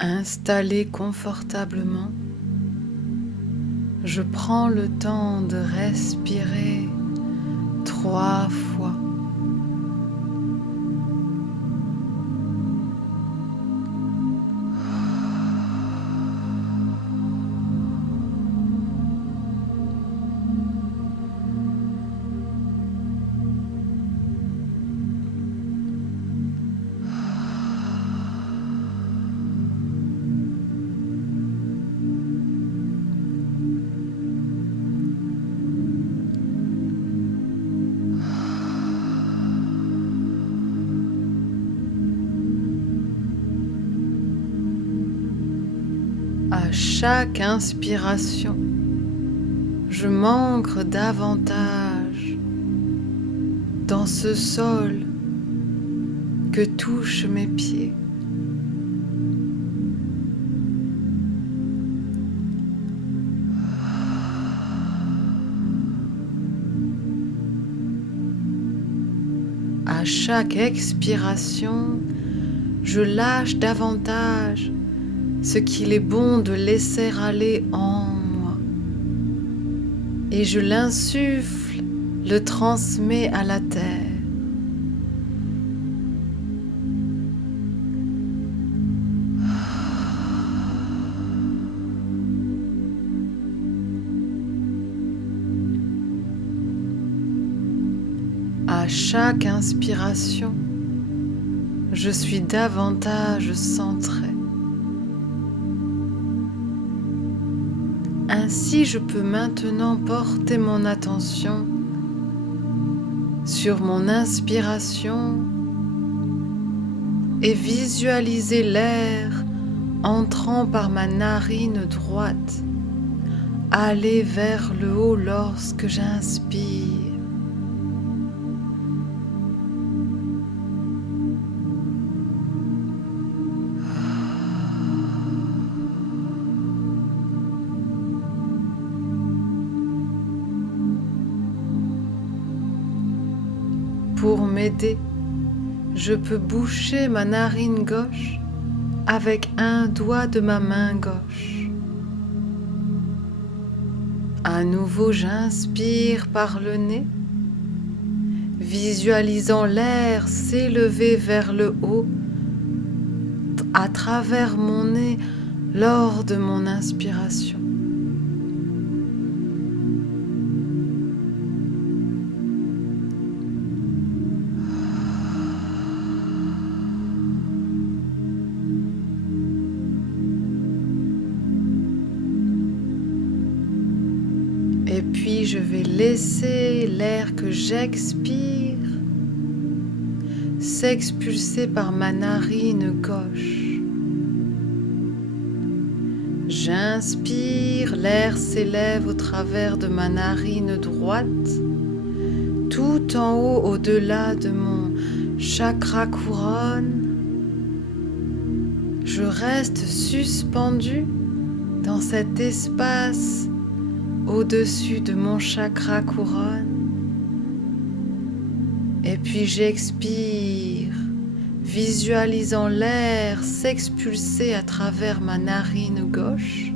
Installé confortablement, je prends le temps de respirer 3 fois. À chaque inspiration, je m'ancre davantage dans ce sol que touchent mes pieds. À chaque expiration, je lâche davantage ce qu'il est bon de laisser aller en moi. Et je l'insuffle, le transmets à la terre. À chaque inspiration, je suis davantage centré. Ainsi, je peux maintenant porter mon attention sur mon inspiration et visualiser l'air entrant par ma narine droite, aller vers le haut lorsque j'inspire. Pour m'aider, je peux boucher ma narine gauche avec un doigt de ma main gauche. À nouveau, j'inspire par le nez, visualisant l'air s'élever vers le haut à travers mon nez lors de mon inspiration. Et puis je vais laisser l'air que j'expire s'expulser par ma narine gauche. J'inspire, l'air s'élève au travers de ma narine droite, tout en haut au-delà de mon chakra couronne. Je reste suspendu dans cet espace au-dessus de mon chakra couronne. Et puis j'expire, visualisant l'air s'expulser à travers ma narine gauche.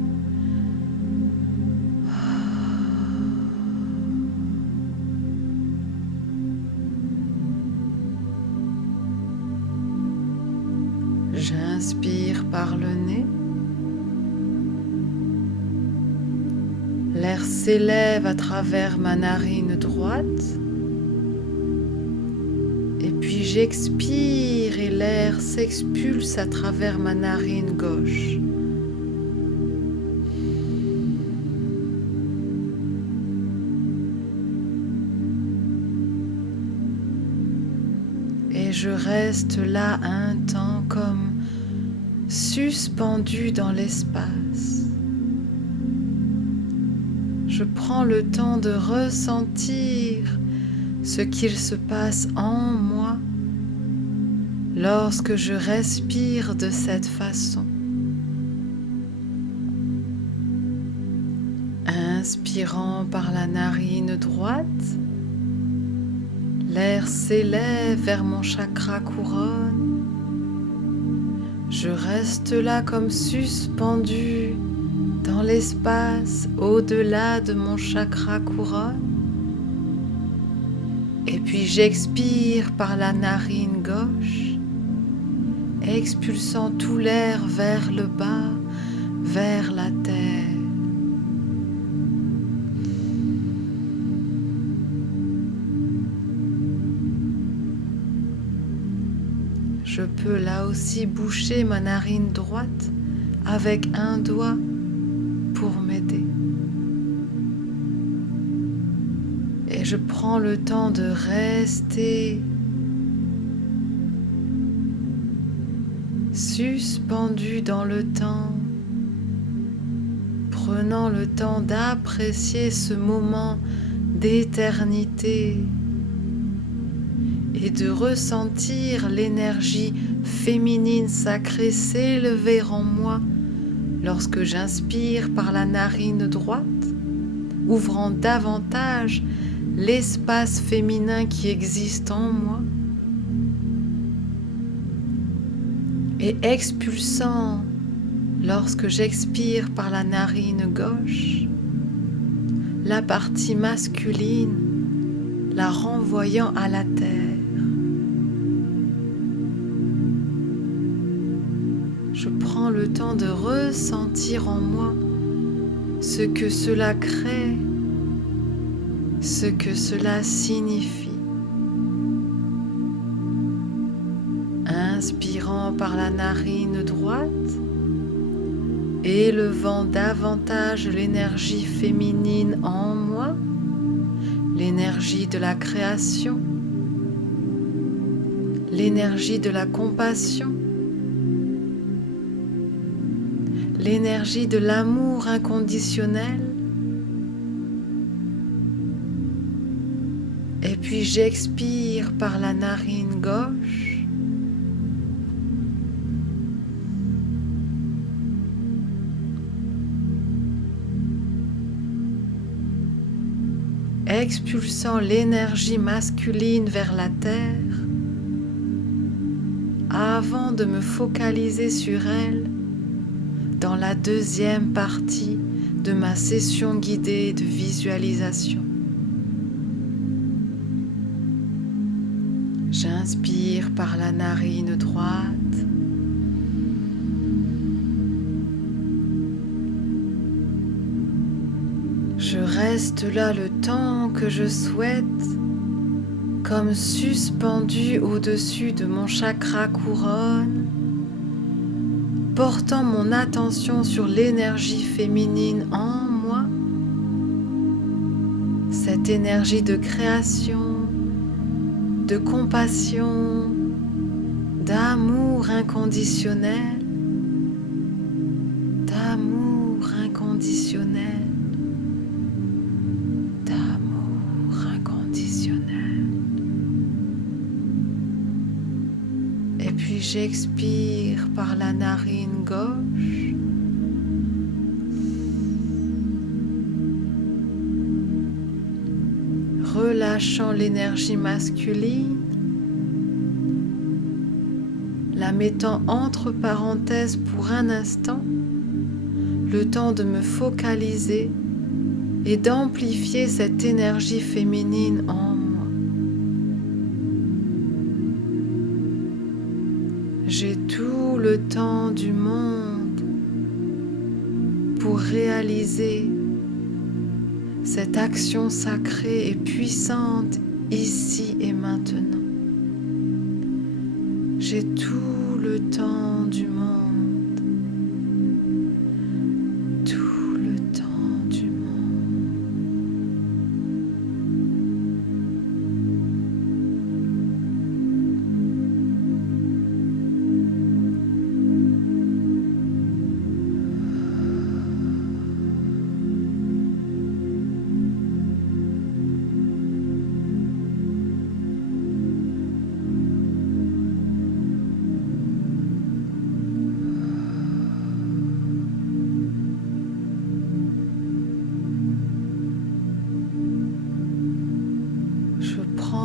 J'inspire par le nez. L'air s'élève à travers ma narine droite. Et puis j'expire et l'air s'expulse à travers ma narine gauche. Et je reste là un temps comme suspendu dans l'espace. Je prends le temps de ressentir ce qu'il se passe en moi lorsque je respire de cette façon. Inspirant par la narine droite, l'air s'élève vers mon chakra couronne. Je reste là comme suspendu dans l'espace au-delà de mon chakra couronne. Et puis j'expire par la narine gauche, expulsant tout l'air vers le bas, vers la terre. Je peux là aussi boucher ma narine droite avec un doigt pour m'aider. Et je prends le temps de rester suspendu dans le temps, prenant le temps d'apprécier ce moment d'éternité et de ressentir l'énergie féminine sacrée s'élever en moi lorsque j'inspire par la narine droite, ouvrant davantage l'espace féminin qui existe en moi et expulsant lorsque j'expire par la narine gauche la partie masculine, la renvoyant à la terre. Je prends le temps de ressentir en moi ce que cela crée, ce que cela signifie. Inspirant par la narine droite, élevant davantage l'énergie féminine en moi, l'énergie de la création, l'énergie de la compassion, l'énergie de l'amour inconditionnel. Et puis j'expire par la narine gauche, expulsant l'énergie masculine vers la terre avant de me focaliser sur elle dans la deuxième partie de ma session guidée de visualisation. J'inspire par la narine droite. Je reste là le temps que je souhaite, comme suspendu au-dessus de mon chakra couronne, portant mon attention sur l'énergie féminine en moi, cette énergie de création, de compassion, d'amour inconditionnel, d'amour inconditionnel, d'amour inconditionnel. Et puis j'expire par la narine gauche. Relâchant l'énergie masculine, la mettant entre parenthèses pour un instant, le temps de me focaliser et d'amplifier cette énergie féminine en moi. J'ai tout le temps du monde pour réaliser cette action sacrée et puissante ici et maintenant. J'ai tout le temps du monde. Tout le temps du monde.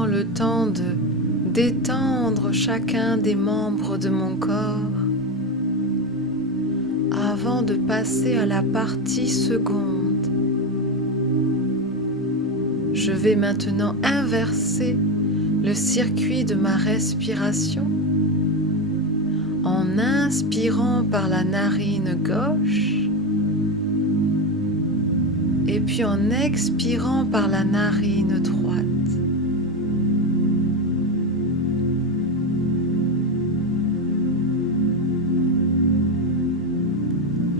Le temps de détendre chacun des membres de mon corps avant de passer à la partie seconde. Je vais maintenant inverser le circuit de ma respiration en inspirant par la narine gauche et puis en expirant par la narine droite.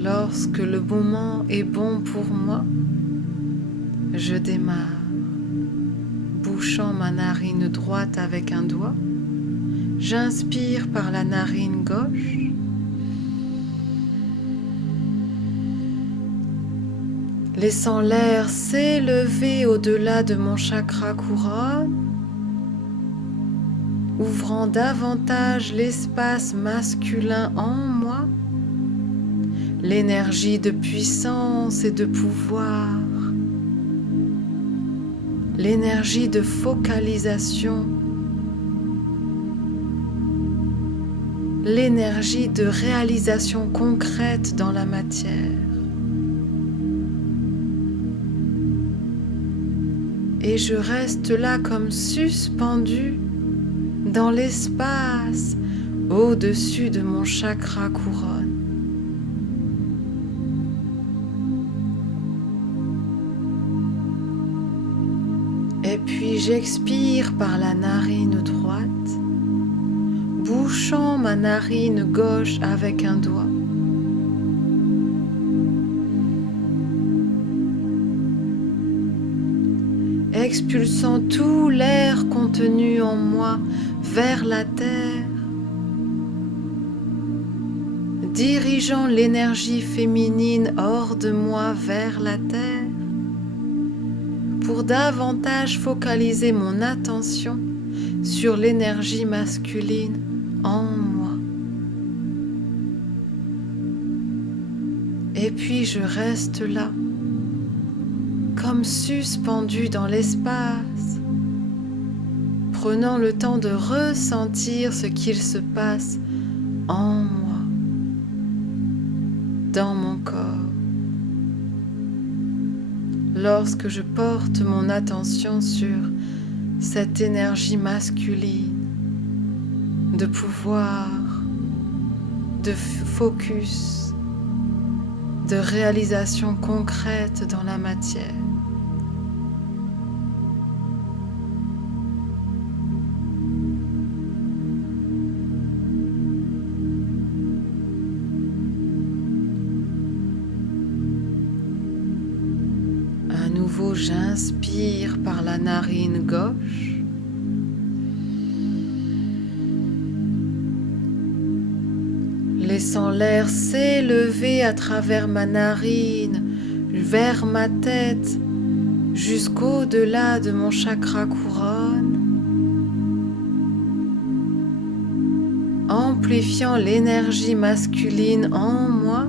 Lorsque le moment est bon pour moi, je démarre, bouchant ma narine droite avec un doigt. J'inspire par la narine gauche. Laissant l'air s'élever au-delà de mon chakra couronne, ouvrant davantage l'espace masculin en moi, l'énergie de puissance et de pouvoir, l'énergie de focalisation, l'énergie de réalisation concrète dans la matière. Et je reste là comme suspendu dans l'espace au-dessus de mon chakra couronne. Et puis j'expire par la narine droite, bouchant ma narine gauche avec un doigt. Expulsant tout l'air contenu en moi vers la terre, dirigeant l'énergie féminine hors de moi vers la terre, pour davantage focaliser mon attention sur l'énergie masculine en moi. Et puis je reste là, comme suspendu dans l'espace, prenant le temps de ressentir ce qu'il se passe en moi, dans mon corps. Lorsque je porte mon attention sur cette énergie masculine de pouvoir, de focus, de réalisation concrète dans la matière. À nouveau, j'inspire par la narine gauche. Laissant l'air s'élever à travers ma narine, vers ma tête, jusqu'au-delà de mon chakra couronne, amplifiant l'énergie masculine en moi,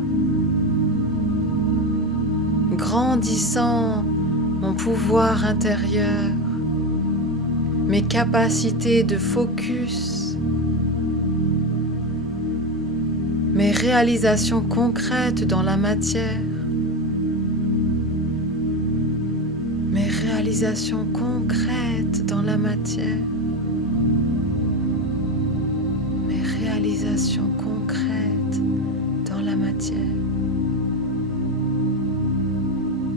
grandissant mon pouvoir intérieur, mes capacités de focus, mes réalisations concrètes dans la matière, mes réalisations concrètes dans la matière, mes réalisations concrètes dans la matière.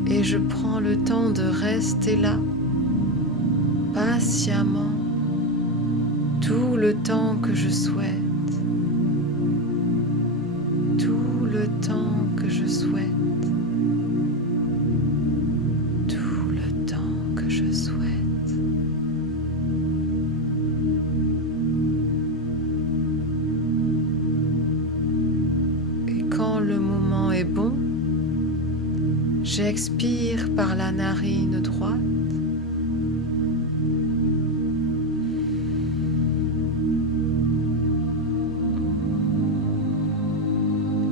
Et je prends le temps de rester là, patiemment, tout le temps que je souhaite. Tout le temps que je souhaite. Tout le temps que je souhaite. Et quand le moment est bon, j'expire par la narine droite.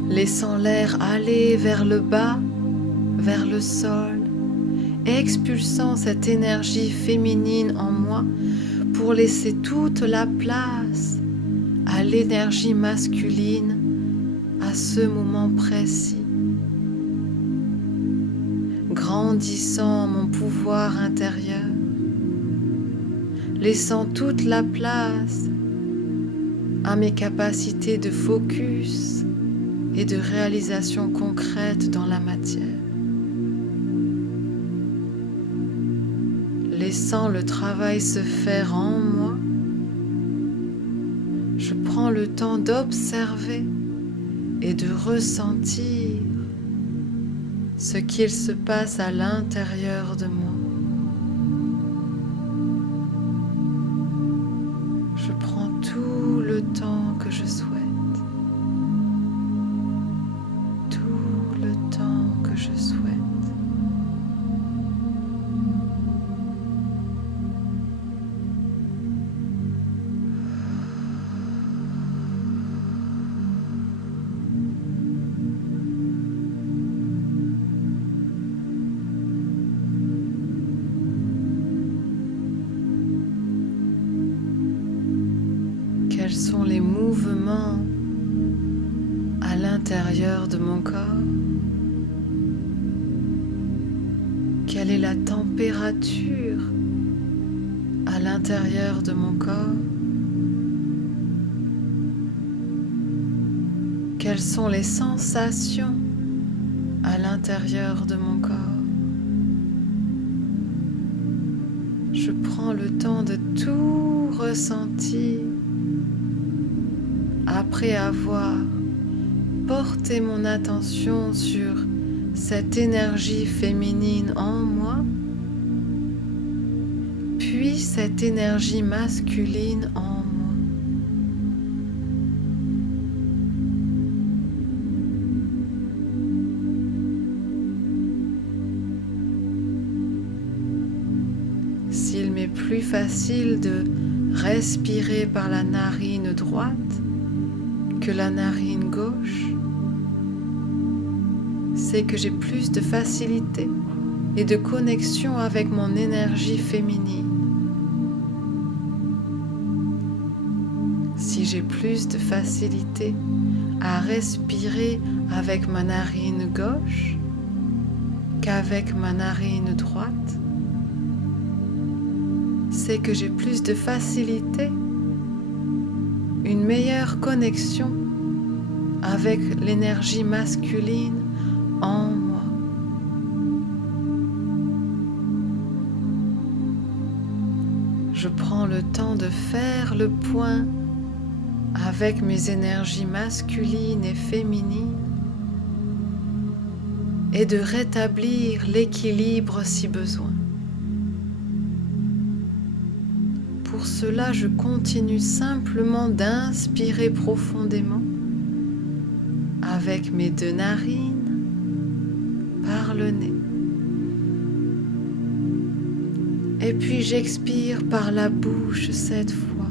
Laissant l'air aller vers le bas, vers le sol, expulsant cette énergie féminine en moi pour laisser toute la place à l'énergie masculine à ce moment précis, grandissant mon pouvoir intérieur, laissant toute la place à mes capacités de focus et de réalisation concrète dans la matière. Laissant le travail se faire en moi, je prends le temps d'observer et de ressentir ce qu'il se passe à l'intérieur de moi. Je prends tout le temps que je souhaite, tout le temps que je souhaite. Quels sont les mouvements à l'intérieur de mon corps? Quelle est la température à l'intérieur de mon corps? Quelles sont les sensations à l'intérieur de mon corps? Je prends le temps de tout ressentir après avoir porté mon attention sur cette énergie féminine en moi, puis cette énergie masculine en moi. S'il m'est plus facile de respirer par la narine droite que la narine gauche, c'est que j'ai plus de facilité et de connexion avec mon énergie féminine. Si j'ai plus de facilité à respirer avec ma narine gauche qu'avec ma narine droite, c'est que j'ai plus de facilité, une meilleure connexion avec l'énergie masculine en moi. Je prends le temps de faire le point avec mes énergies masculines et féminines et de rétablir l'équilibre si besoin. Pour cela, je continue simplement d'inspirer profondément avec mes deux narines par le nez. Et puis j'expire par la bouche cette fois.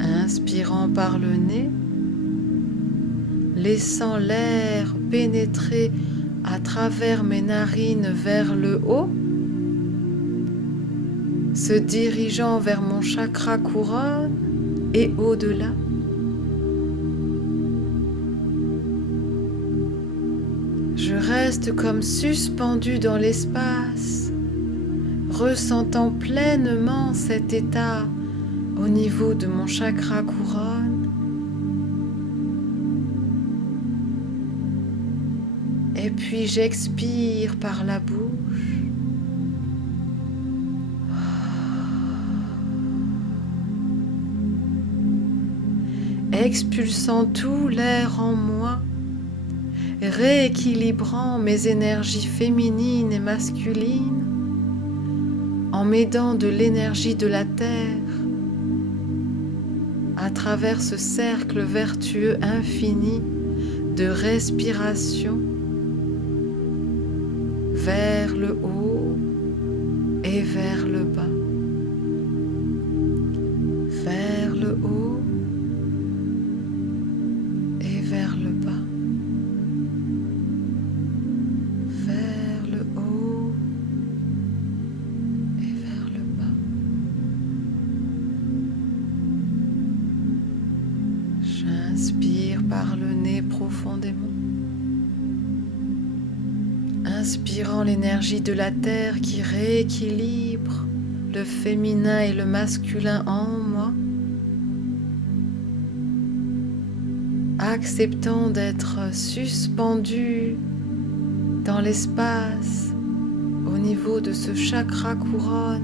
Inspirant par le nez, laissant l'air pénétrer à travers mes narines vers le haut, se dirigeant vers mon chakra couronne et au-delà. Je reste comme suspendu dans l'espace, ressentant pleinement cet état au niveau de mon chakra couronne. Et puis j'expire par la bouche. Expulsant tout l'air en moi, rééquilibrant mes énergies féminines et masculines, en m'aidant de l'énergie de la terre à travers ce cercle vertueux infini de respiration vers le haut et vers le bas, vers le haut et vers le bas, vers le haut et vers le bas. par le nez profondément. Inspirant l'énergie de la terre qui rééquilibre le féminin et le masculin en moi. Acceptant d'être suspendu dans l'espace au niveau de ce chakra couronne,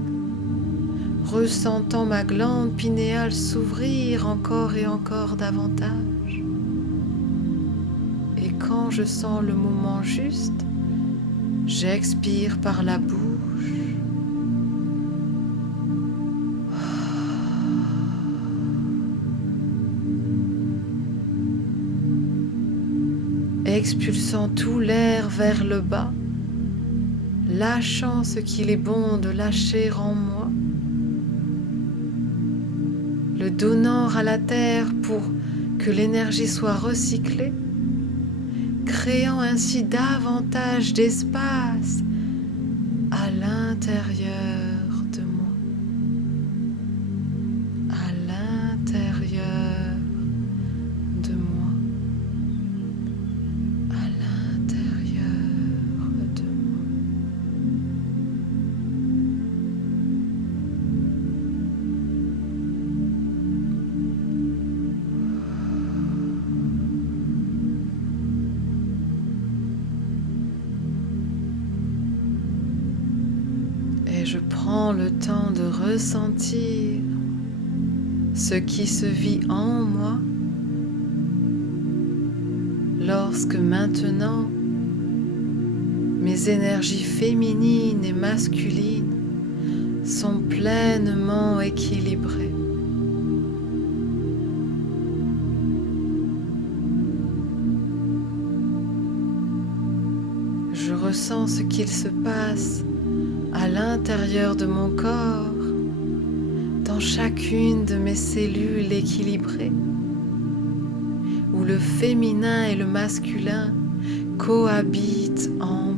ressentant ma glande pinéale s'ouvrir encore et encore davantage. Et quand je sens le moment juste, j'expire par la bouche. Expulsant tout l'air vers le bas, lâchant ce qu'il est bon de lâcher en moi, le donnant à la terre pour que l'énergie soit recyclée, créant ainsi davantage d'espace à l'intérieur de moi, à l'intérieur de moi, à l'intérieur de moi. Et je prends le temps de ressentir ce qui se vit en moi lorsque maintenant mes énergies féminines et masculines sont pleinement équilibrées. Je ressens ce qu'il se passe à l'intérieur de mon corps, dans chacune de mes cellules équilibrées, où le féminin et le masculin cohabitent en